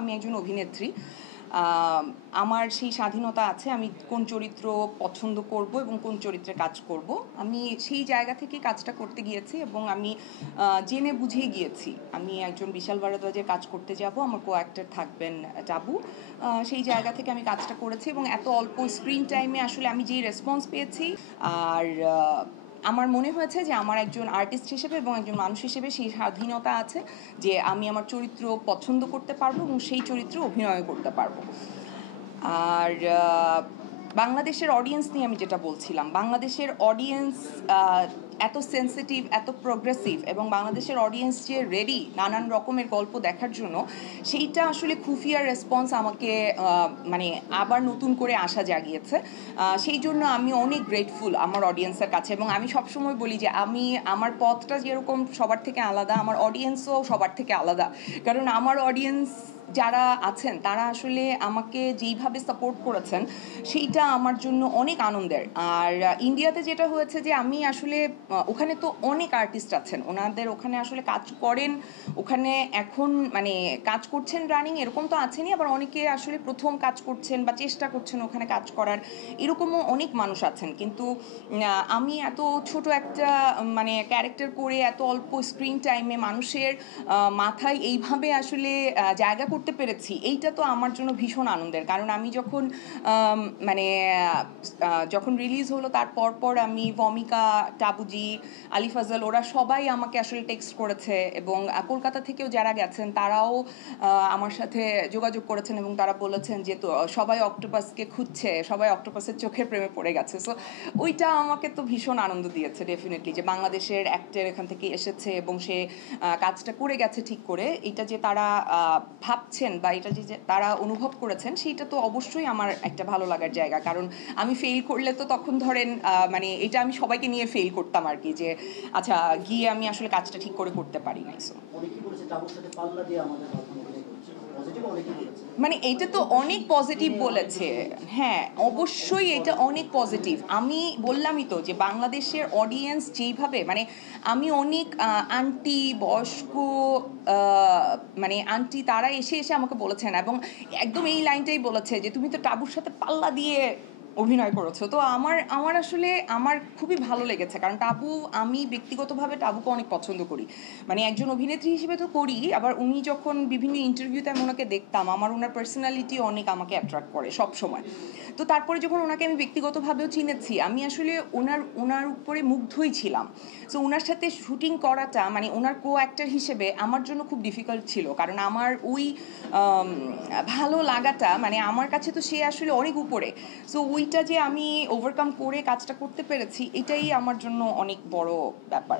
আমি একজন অভিনেত্রী। আমার সেই স্বাধীনতা আছে আমি কোন চরিত্র পছন্দ করব এবং কোন চরিত্রে কাজ করব। আমি সেই জায়গা থেকে কাজটা করতে গিয়েছি এবং আমি জেনে বুঝেই গিয়েছি আমি একজন বিশাল ভারদ্বাজের কাজ করতে যাব, আমার কো অ্যাক্টর থাকবেন টাবু। সেই জায়গা থেকে আমি কাজটা করেছি এবং এত অল্প স্ক্রিন টাইমে আসলে আমি যেই রেসপন্স পেয়েছি আর আমার মনে হয়েছে যে আমার একজন আর্টিস্ট হিসেবে এবং একজন মানুষ হিসেবে সেই স্বাধীনতা আছে যে আমি আমার চরিত্র পছন্দ করতে পারবো এবং সেই চরিত্রে অভিনয় করতে পারবো। আর বাংলাদেশের অডিয়েন্স নিয়ে আমি যেটা বলছিলাম, বাংলাদেশের অডিয়েন্স এত সেন্সিটিভ, এত প্রোগ্রেসিভ এবং বাংলাদেশের অডিয়েন্স যে রেডি নানান রকমের গল্প দেখার জন্য, সেইটা আসলে খুফিয়ার রেসপন্স আমাকে মানে আবার নতুন করে আশা জাগিয়েছে। সেই জন্য আমি অনেক গ্রেটফুল আমার অডিয়েন্সের কাছে এবং আমি সবসময় বলি যে আমার পথটা যেরকম সবার থেকে আলাদা, আমার অডিয়েন্সও সবার থেকে আলাদা। কারণ আমার অডিয়েন্স যারা আছেন তারা আসলে আমাকে যেইভাবে সাপোর্ট করেছেন সেইটা আমার জন্য অনেক আনন্দের। আর ইন্ডিয়াতে যেটা হয়েছে যে আমি আসলে ওখানে তো অনেক আর্টিস্ট আছেন, ওনাদের ওখানে আসলে কাজ করেন, ওখানে এখন মানে কাজ করছেন রানিং এরকম তো আছেনই, আবার অনেকে আসলে প্রথম কাজ করছেন বা চেষ্টা করছেন ওখানে কাজ করার, এরকমও অনেক মানুষ আছেন। কিন্তু আমি এত ছোট একটা মানে ক্যারেক্টার করে এত অল্প স্ক্রিন টাইমে মানুষের মাথায় এইভাবে আসলে জায়গা করতে পেরেছি, এইটা তো আমার জন্য ভীষণ আনন্দের। কারণ আমি যখন মানে যখন রিলিজ হলো তার পর আমি ভমিকা, টাবুজি, আলি ফাজল ওরা সবাই আমাকে আসলে টেক্সট করেছে এবং কলকাতা থেকেও যারা গেছেন তারাও আমার সাথে যোগাযোগ করেছেন এবং তারা বলেছেন যে তো সবাই অক্টোপাসকে খুঁজছে, সবাই অক্টোপাসের চোখের প্রেমে পড়ে গেছে। সো ওইটা আমাকে তো ভীষণ আনন্দ দিয়েছে ডেফিনেটলি, যে বাংলাদেশের অ্যাক্টর এখান থেকে এসেছে এবং সে কাজটা করে গেছে ঠিক করে। এটা যে তারা ভাবছেন বা এটা যে তারা অনুভব করেছেন সেইটা তো অবশ্যই আমার একটা ভালো লাগার জায়গা। কারণ আমি ফেল করলে তো তখন ধরেন মানে এটা আমি সবাইকে নিয়ে ফেল করতাম আর কি, যে আচ্ছা গিয়ে আমি আসলে কাজটা ঠিক করে করতে পারি নাই। সো মানে এটা তো অনেক পজিটিভ বলেছে। হ্যাঁ অবশ্যই এটা অনেক পজিটিভ। আমি বললামই তো যে বাংলাদেশের অডিয়েন্স যেইভাবে মানে আমি অনেক আন্টি বয়স্ক মানে আন্টি তারা এসে এসে আমাকে বলেছেন এবং একদম এই লাইনটাই বলেছে যে তুমি তো টাবুর সাথে পাল্লা দিয়ে অভিনয় করেছো। তো আমার আমার আসলে আমার খুবই ভালো লেগেছে, কারণ টাবু আমি ব্যক্তিগতভাবে টাবুকে অনেক পছন্দ করি, মানে একজন অভিনেত্রী হিসেবে তো করি, আবার উনি যখন বিভিন্ন ইন্টারভিউতে আমি ওনাকে দেখতাম আমার ওনার পার্সোনালিটি অনেক আমাকে অ্যাট্রাক্ট করে সব সময়। তো তারপরে যখন ওনাকে আমি ব্যক্তিগতভাবেও চিনেছি আমি আসলে ওনার উপরে মুগ্ধই ছিলাম। সো ওনার সাথে শুটিং করাটা মানে ওনার কো অ্যাক্টর হিসেবে আমার জন্য খুব ডিফিকাল্ট ছিল, কারণ আমার ওই ভালো লাগাটা মানে আমার কাছে তো সে আসলে অনেক উপরে। সো ওইটা যে আমি ওভারকাম করে কাজটা করতে পেরেছি এটাই আমার জন্য অনেক বড় ব্যাপার।